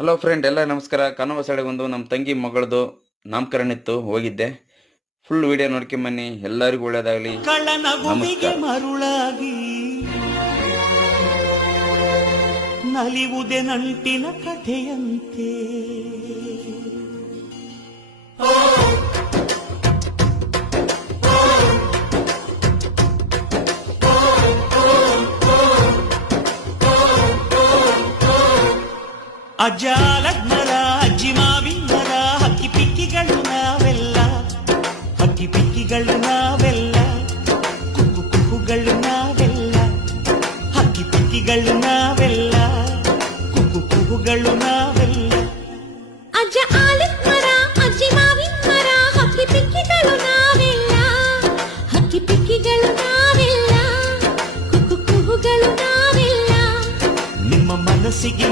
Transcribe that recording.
Hello friend, ಎಲ್ಲ ನಮಸ್ಕಾರ. ಕನ್ನವಸಳೆಗೆ ಒಂದು ನಮ್ಮ ತಂಗಿ ಮಗಳದು ನಾಮಕರಣ ಇತ್ತು, ಹೋಗಿದ್ದೆ. ಫುಲ್ ವಿಡಿಯೋ ನೋಡ್ಕೊಂಬನ್ನಿ. ಎಲ್ಲರಿಗೂ ಒಳ್ಳೇದಾಗಲಿ. ನಮಸ್ಕಾರ. ಮರುಳಾಗಿ ನಲಿವುದೆ ನಂಟಿನ ಕಥೆಯಂತೆ. ಅಜ್ಜಾಲಗ್ಮರ ಅಜ್ಜಿ ಮಾವಿನ ಮರ, ಹಕ್ಕಿ ಪಿಕ್ಕಿಗಳು ನಾವೆಲ್ಲ, ಹಕ್ಕಿ ಪಿಕ್ಕಿಗಳು ನಾವೆಲ್ಲ, ಕುಕ್ಕು ಕುಕ್ಕುಗಳು ನಾವೆಲ್ಲ, ಹಕ್ಕಿ ಪಿಕ್ಕಿಗಳು ನಾವೆಲ್ಲ, ಕುಕ್ಕು ಕುಕ್ಕುಗಳು ನಾವೆಲ್ಲ. ಅಜ್ಜ ಆಲದ ಮರ ಅಜ್ಜಿ ಮಾವಿನ ಮರ, ಹಕ್ಕಿ ಪಿಕ್ಕಿಗಳು ನಾವೆಲ್ಲ, ಹಕ್ಕಿ ಪಿಕ್ಕಿಗಳು ನಾವೆಲ್ಲ, ಕುಕ್ಕು ಕುಕ್ಕುಗಳು ನಾವೆಲ್ಲ. ನಿಮ್ಮ ಮನಸ್ಸಿಗೆ